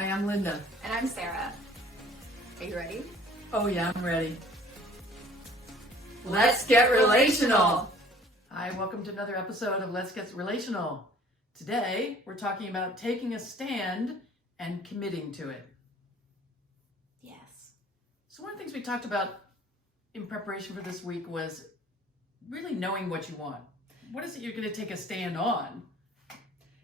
Hi, I'm Linda. And I'm Sarah. Are you ready? Oh yeah, I'm ready. Let's get relational. Hi, welcome to another episode of Let's Get Relational. Today, we're talking about taking a stand and committing to it. Yes. So one of the things we talked about in preparation for this week was really knowing what you want. What is it you're going to take a stand on?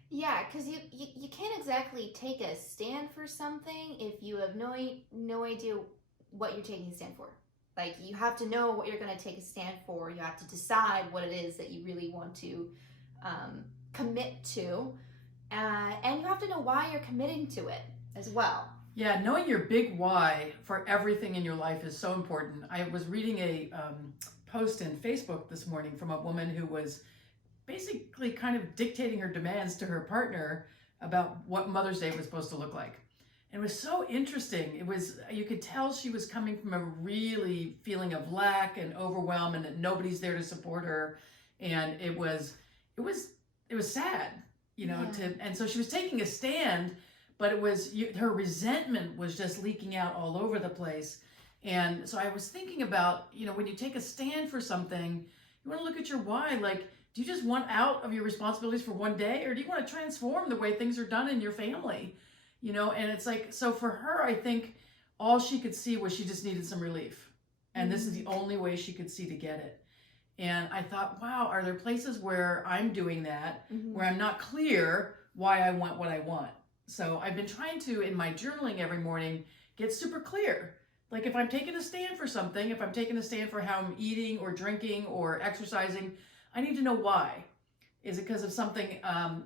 Yeah, because you can't exactly take a stand for something if you have no idea what you're taking a stand for. Like, you have to know what you're going to take a stand for. You have to decide what it is that you really want to commit to. And you have to know why you're committing to it as well. Yeah, knowing your big why for everything in your life is so important. I was reading a post in Facebook this morning from a woman who was basically kind of dictating her demands to her partner about what Mother's Day was supposed to look like. And it was so interesting. It was, you could tell she was coming from a really feeling of lack and overwhelm and that nobody's there to support her. And it was sad, you know, Yeah. and so she was taking a stand, but it was, her resentment was just leaking out all over the place. And so I was thinking about, you know, when you take a stand for something, you want to look at your why. Like, do you just want out of your responsibilities for one day, or do you want to transform the way things are done in your family? You know, and it's like, so for her, I think all she could see was she just needed some relief. And this is the only way she could see to get it. And I thought, wow, are there places where I'm doing that, where I'm not clear why I want what I want? So I've been trying to, in my journaling every morning, get super clear. Like, if I'm taking a stand for something, if I'm taking a stand for how I'm eating or drinking or exercising, I need to know why. Is it because of something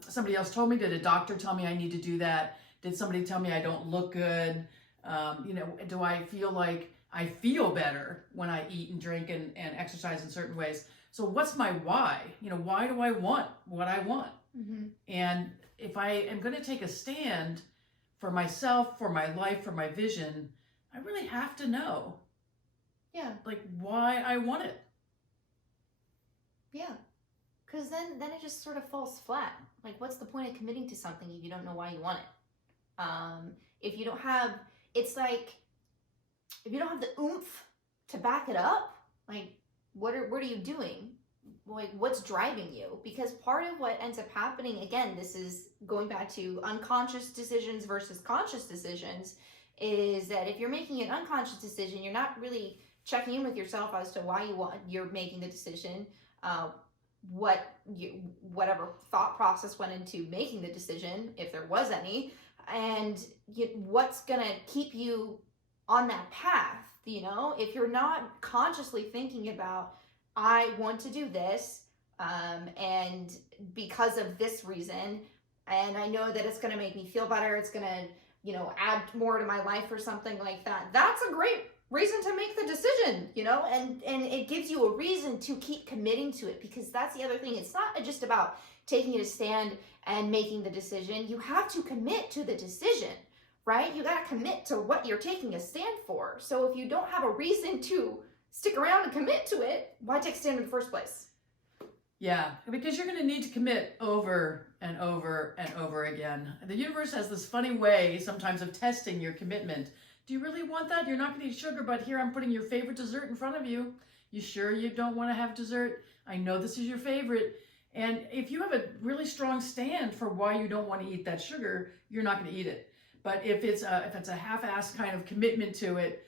somebody else told me? Did a doctor tell me I need to do that? Did somebody tell me I don't look good? You know, do I feel like I feel better when I eat and drink and exercise in certain ways? So what's my why? You know, why do I want what I want? Mm-hmm. And if I am going to take a stand for myself, for my life, for my vision, I really have to know, like, why I want it. Yeah. Because then it just sort of falls flat. Like, what's the point of committing to something if you don't know why you want it? If you don't have, it's like, if you don't have the oomph to back it up, like, what are you doing? Like, what's driving you? Because part of what ends up happening, again, this is going back to unconscious decisions versus conscious decisions, is that if you're making an unconscious decision, you're not really checking in with yourself as to why you're making the decision, whatever thought process went into making the decision, if there was any, and what's gonna keep you on that path. You know, if you're not consciously thinking about, I want to do this, and because of this reason, and I know that it's gonna make me feel better, it's gonna, you know, add more to my life or something like that, that's a great reason to make the decision, you know, and it gives you a reason to keep committing to it, because that's the other thing. It's not just about taking a stand and making the decision. You have to commit to the decision, right? You got to commit to what you're taking a stand for. So if you don't have a reason to stick around and commit to it, why take a stand in the first place? Yeah, because you're going to need to commit over and over and over again. The universe has this funny way sometimes of testing your commitment. Do you really want that? You're not going to eat sugar, but here I'm putting your favorite dessert in front of you. You sure you don't want to have dessert? I know this is your favorite. And if you have a really strong stand for why you don't want to eat that sugar, you're not going to eat it. But if it's a half-assed kind of commitment to it,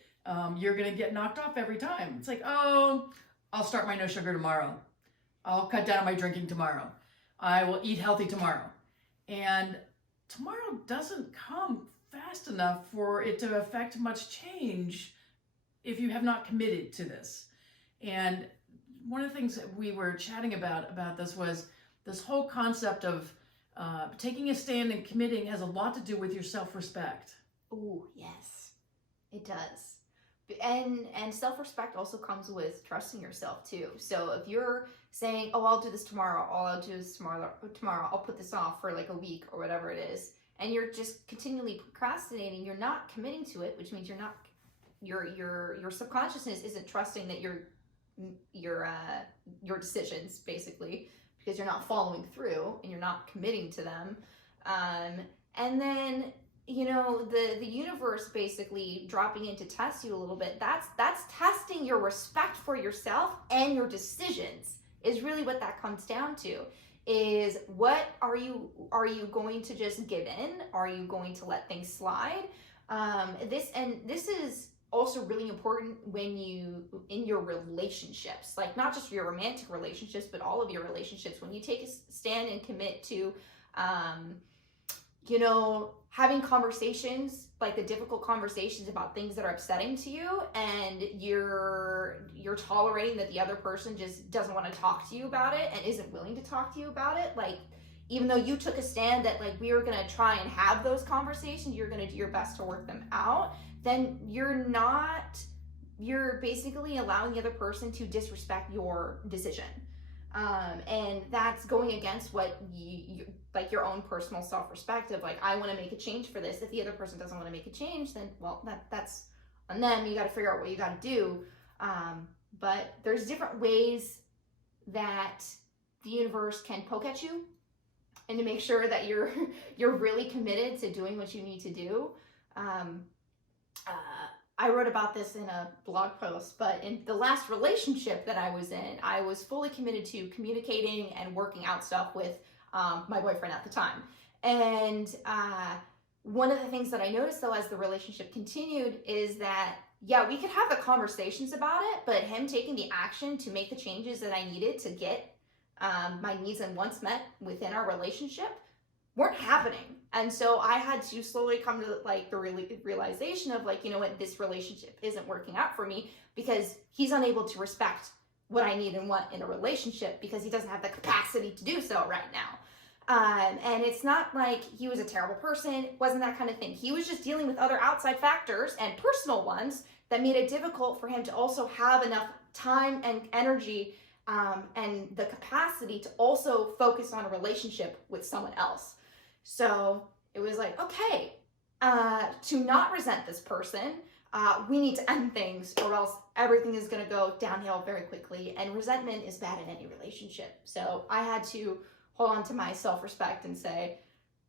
you're going to get knocked off every time. It's like, oh, I'll start my no sugar tomorrow. I'll cut down on my drinking tomorrow. I will eat healthy tomorrow. And tomorrow doesn't come fast enough for it to affect much change if you have not committed to this. And one of the things that we were chatting about this was this whole concept of taking a stand and committing has a lot to do with your self-respect. Oh, yes, it does. And self-respect also comes with trusting yourself too. So if you're saying, oh, I'll do this tomorrow, all I'll do is tomorrow, I'll put this off for like a week or whatever it is, and you're just continually procrastinating, you're not committing to it, which means you're not, your subconsciousness isn't trusting that your decisions, basically, because you're not following through and you're not committing to them. And then the universe basically dropping in to test you a little bit, that's testing your respect for yourself and your decisions, is really what that comes down to. Is what are you going to just give in? Are you going to let things slide? This is also really important when you, in your relationships, like not just your romantic relationships, but all of your relationships, when you take a stand and commit to having conversations, like the difficult conversations about things that are upsetting to you, and you're tolerating that the other person just doesn't want to talk to you about it and isn't willing to talk to you about it. Like, even though you took a stand that like we were going to try and have those conversations, you're going to do your best to work them out, then you're basically allowing the other person to disrespect your decision. And that's going against what you like, your own personal self-respect of like, I want to make a change for this. If the other person doesn't want to make a change, then well, that's on them. You got to figure out what you got to do. But there's different ways that the universe can poke at you, and to make sure that you're really committed to doing what you need to do. I wrote about this in a blog post, but in the last relationship that I was in, I was fully committed to communicating and working out stuff with my boyfriend at the time. And one of the things that I noticed though, as the relationship continued, is that, yeah, we could have the conversations about it, but him taking the action to make the changes that I needed to get my needs and wants met within our relationship weren't happening. And so I had to slowly come to like the realization of like, you know what, this relationship isn't working out for me because he's unable to respect what I need and want in a relationship because he doesn't have the capacity to do so right now. And it's not like he was a terrible person. It wasn't that kind of thing. He was just dealing with other outside factors and personal ones that made it difficult for him to also have enough time and energy and the capacity to also focus on a relationship with someone else. So it was like, okay, to not resent this person, we need to end things or else everything is going to go downhill very quickly. And resentment is bad in any relationship. So I had to hold on to my self-respect and say,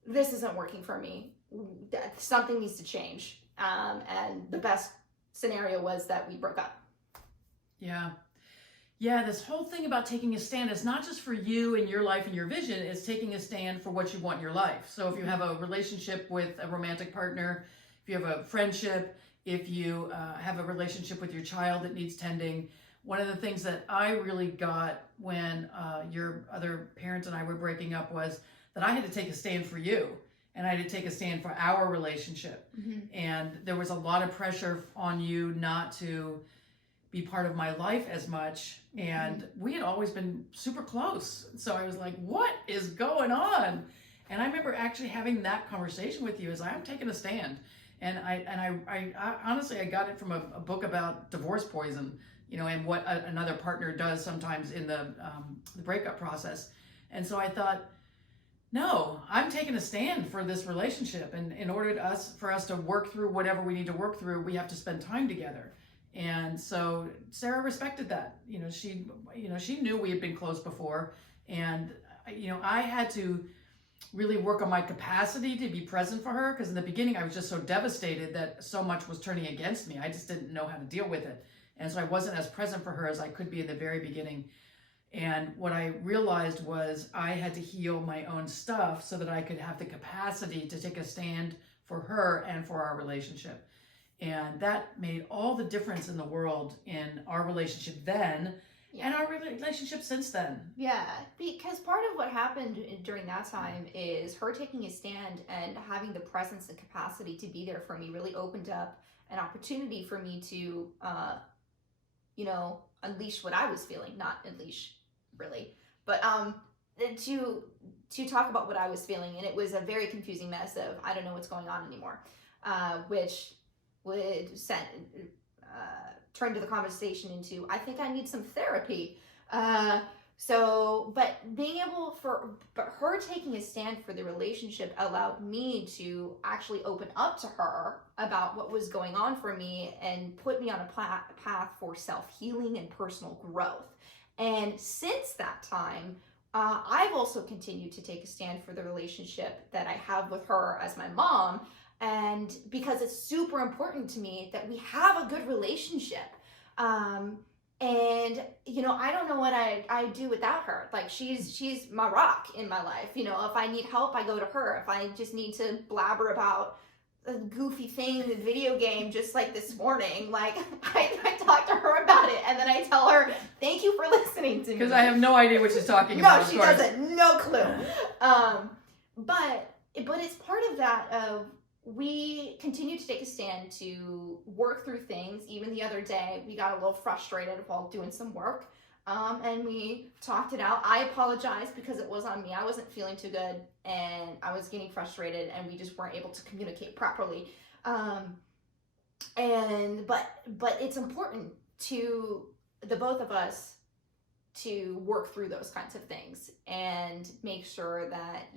this isn't working for me. Something needs to change. And the best scenario was that we broke up. Yeah. Yeah, this whole thing about taking a stand is not just for you and your life and your vision, it's taking a stand for what you want in your life. So if you have a relationship with a romantic partner, if you have a friendship, if you have a relationship with your child that needs tending, one of the things that I really got when your other parents and I were breaking up was that I had to take a stand for you. And I had to take a stand for our relationship. Mm-hmm. And there was a lot of pressure on you not to be part of my life as much. And we had always been super close. So I was like, what is going on? And I remember actually having that conversation with you as I'm taking a stand. And I honestly, I got it from a book about divorce poison, you know, and what another partner does sometimes in the breakup process. And so I thought, no, I'm taking a stand for this relationship. And in order for us to work through whatever we need to work through, we have to spend time together. And so Sarah respected that. She knew we had been close before. And, I had to really work on my capacity to be present for her, because in the beginning I was just so devastated that so much was turning against me. I just didn't know how to deal with it. And so I wasn't as present for her as I could be in the very beginning. And what I realized was I had to heal my own stuff so that I could have the capacity to take a stand for her and for our relationship. And that made all the difference in the world in our relationship then and our relationship since then. Yeah, because part of what happened during that time is her taking a stand and having the presence and capacity to be there for me really opened up an opportunity for me to, unleash what I was feeling, not unleash really, but to talk about what I was feeling. And it was a very confusing mess of, I don't know what's going on anymore, which would turn to the conversation into, I think I need some therapy. But her taking a stand for the relationship allowed me to actually open up to her about what was going on for me and put me on a path for self-healing and personal growth. And since that time, I've also continued to take a stand for the relationship that I have with her as my mom. And because it's super important to me that we have a good relationship. And I don't know what I do without her. Like she's my rock in my life. If I need help, I go to her. If I just need to blabber about a goofy thing in the video game, just like this morning, like I talk to her about it, and then I tell her, thank you for listening to me. Because I have no idea what she's talking about. No, she doesn't. No clue. But it's part of that of, we continue to take a stand to work through things. Even the other day, we got a little frustrated while doing some work, and we talked it out. I apologized because it was on me. I wasn't feeling too good, and I was getting frustrated, and we just weren't able to communicate properly. But it's important to the both of us to work through those kinds of things and make sure that,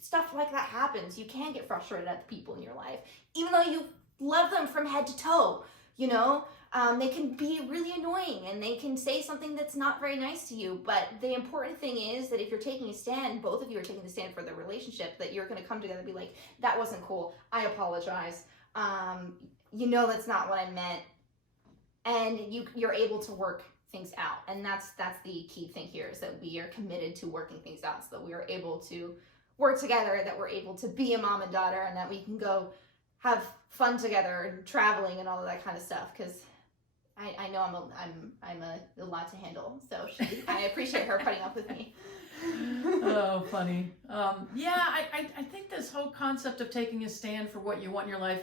stuff like that happens. You can get frustrated at the people in your life, even though you love them from head to toe. They can be really annoying, and they can say something that's not very nice to you. But the important thing is that if you're taking a stand, both of you are taking a stand for the relationship, that you're going to come together and be like, that wasn't cool. I apologize. That's not what I meant. And you're able to work things out. And that's the key thing here, is that we are committed to working things out, so that we are able to work together, that we're able to be a mom and daughter, and that we can go have fun together and traveling and all of that kind of stuff. Because I know I'm a lot to handle, so I appreciate her putting up with me. Oh, funny. I think this whole concept of taking a stand for what you want in your life,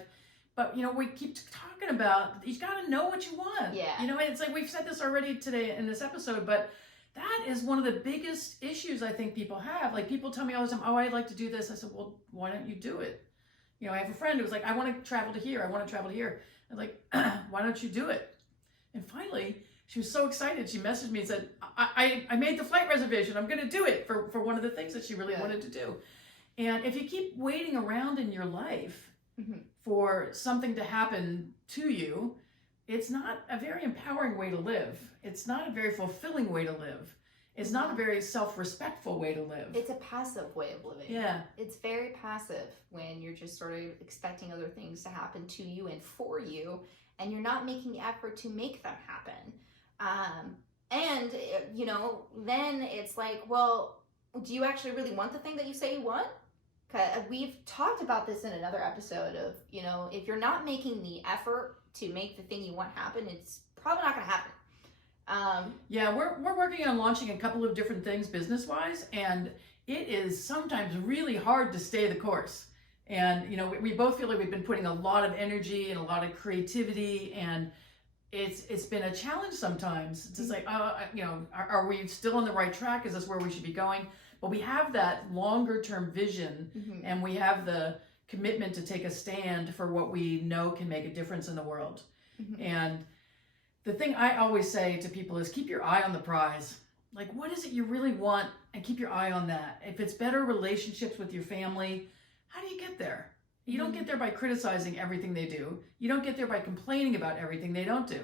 but we keep talking about, you got to know what you want. Yeah. It's like we've said this already today in this episode, but that is one of the biggest issues I think people have. Like, people tell me all the time, oh, I'd like to do this. I said, well, why don't you do it? I have a friend who was like, I want to travel to here. I want to travel to here. I'm like, why don't you do it? And finally, she was so excited. She messaged me and said, I made the flight reservation. I'm going to do it for one of the things that she really wanted to do. And if you keep waiting around in your life for something to happen to you, it's not a very empowering way to live. It's not a very fulfilling way to live. It's not a very self-respectful way to live. It's a passive way of living. Yeah. It's very passive when you're just sort of expecting other things to happen to you and for you, and you're not making the effort to make them happen. Then it's like, well, do you actually really want the thing that you say you want? We've talked about this in another episode of, if you're not making the effort to make the thing you want happen, it's probably not going to happen. We're working on launching a couple of different things business-wise, and it is sometimes really hard to stay the course. And, we both feel like we've been putting a lot of energy and a lot of creativity, and it's been a challenge sometimes. It's just like, are we still on the right track? Is this where we should be going? But we have that longer term vision, and we have the commitment to take a stand for what we know can make a difference in the world. And the thing I always say to people is, keep your eye on the prize. Like, what is it you really want? And keep your eye on that. If it's better relationships with your family, how do you get there? You don't get there by criticizing everything they do. You don't get there by complaining about everything they don't do.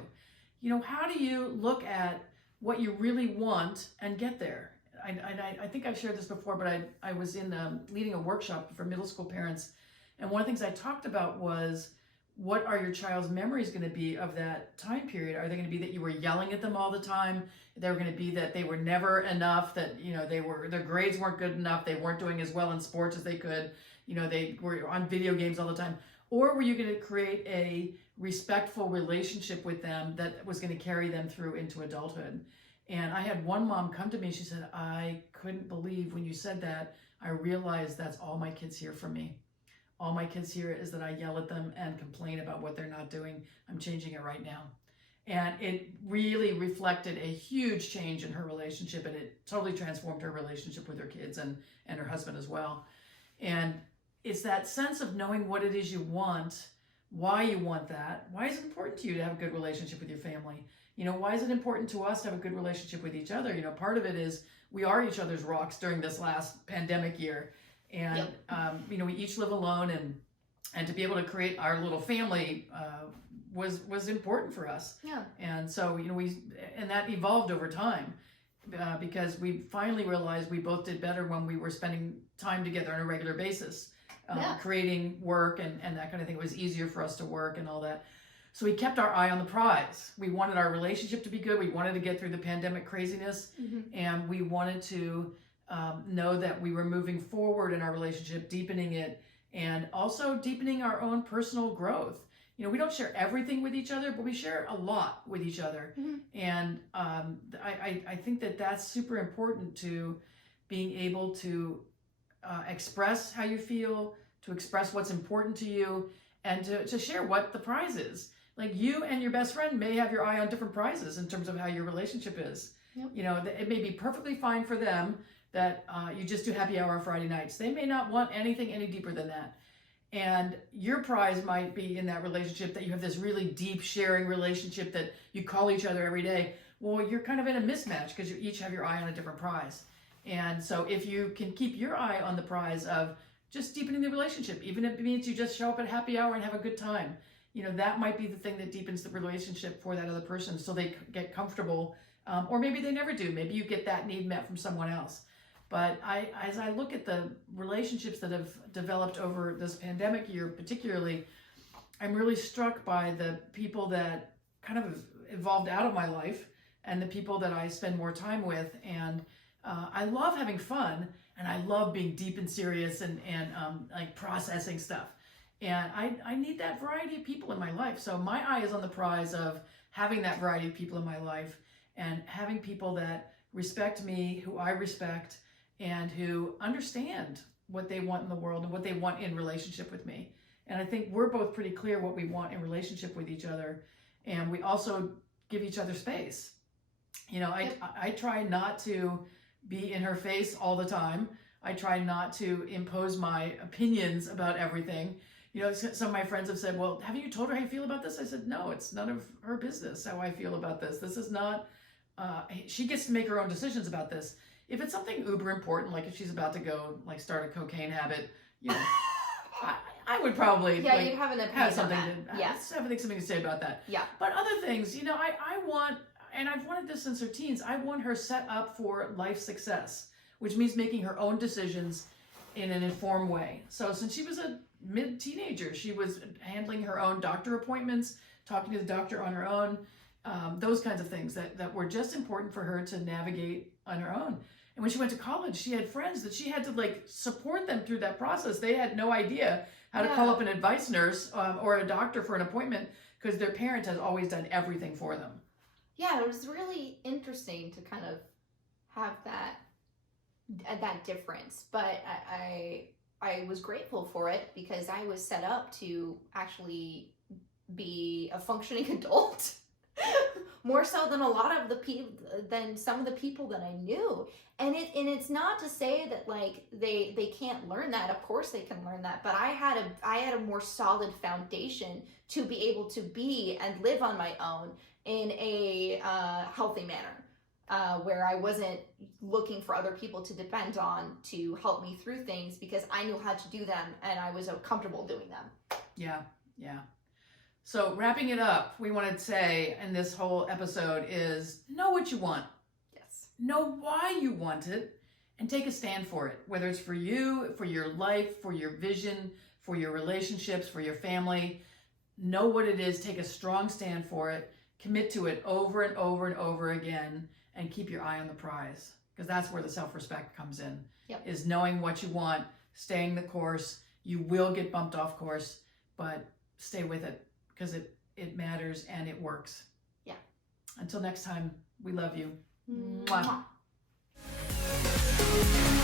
How do you look at what you really want and get there? I think I've shared this before, but I was in leading a workshop for middle school parents. And one of the things I talked about was, what are your child's memories going to be of that time period? Are they going to be that you were yelling at them all the time? They're going to be that they were never enough, that, their grades weren't good enough, they weren't doing as well in sports as they could, they were on video games all the time? Or were you going to create a respectful relationship with them that was going to carry them through into adulthood? And I had one mom come to me, she said, I couldn't believe when you said that, I realized that's all my kids hear from me. All my kids hear is that I yell at them and complain about what they're not doing. I'm changing it right now. And it really reflected a huge change in her relationship, and it totally transformed her relationship with her kids and her husband as well. And it's that sense of knowing what it is you want, why you want that. Why is it important to you to have a good relationship with your family? Why is it important to us to have a good relationship with each other? Part of it is we are each other's rocks during this last pandemic year. And, we each live alone, and to be able to create our little family was important for us. Yeah. And so, and that evolved over time because we finally realized we both did better when we were spending time together on a regular basis. creating work and that kind of thing. It was easier for us to work and all that. So we kept our eye on the prize. We wanted our relationship to be good. We wanted to get through the pandemic craziness, and we wanted to know that we were moving forward in our relationship, deepening it, and also deepening our own personal growth. You know, we don't share everything with each other, but we share a lot with each other. And I think that that's super important to being able to express how you feel, to express what's important to you, and to share what the prize is. Like, you and your best friend may have your eye on different prizes in terms of how your relationship is. You know, it may be perfectly fine for them that you just do happy hour on Friday nights. They may not want anything any deeper than that. And your prize might be in that relationship that you have this really deep sharing relationship that you call each other every day. Well, you're kind of in a mismatch because you each have your eye on a different prize. And so if you can keep your eye on the prize of just deepening the relationship, even if it means you just show up at happy hour and have a good time, you know, that might be the thing that deepens the relationship for that other person, so they get comfortable, or maybe they never do. Maybe you get that need met from someone else. But as I look at the relationships that have developed over this pandemic year particularly, I'm really struck by the people that kind of evolved out of my life and the people that I spend more time with. And I love having fun, and I love being deep and serious and like processing stuff. And I need that variety of people in my life. So my eye is on the prize of having that variety of people in my life, and having people that respect me, who I respect, and who understand what they want in the world and what they want in relationship with me. And I think we're both pretty clear what we want in relationship with each other. And we also give each other space. You know, I try not to be in her face all the time. I try not to impose my opinions about everything. You know, some of my friends have said, well, haven't you told her how you feel about this? I said, no, it's none of her business how I feel about this. This is not, she gets to make her own decisions about this. If it's something uber important, like if she's about to go like start a cocaine habit, you know, I would probably you'd have an opinion have something on that. to something to say about that. Yeah. But other things, you know, I want, and I've wanted this since her teens, I want her set up for life success, which means making her own decisions in an informed way. So since she was a mid-teenager, she was handling her own doctor appointments, talking to the doctor on her own, those kinds of things that were just important for her to navigate on her own. And when she went to college, she had friends that she had to like support them through that process. They had no idea how to call up an advice nurse or a doctor for an appointment because their parent has always done everything for them. Yeah, it was really interesting to kind of have that difference. But I was grateful for it because I was set up to actually be a functioning adult. More so than a lot of the people, than some of the people that I knew. And it's not to say that like they can't learn that. Of course they can learn that. But I had a more solid foundation to be able to be and live on my own in a healthy manner, where I wasn't looking for other people to depend on to help me through things because I knew how to do them and I was comfortable doing them. Yeah. So wrapping it up, we want to say in this whole episode is know what you want. Yes. Know why you want it and take a stand for it, whether it's for you, for your life, for your vision, for your relationships, for your family. Know what it is, take a strong stand for it, commit to it over and over and over again, and keep your eye on the prize, because that's where the self-respect comes in. Yep. Is knowing what you want, staying the course. You will get bumped off course, but stay with it. Because it matters and it works. Yeah. Until next time, we love you. Mwah. Mwah.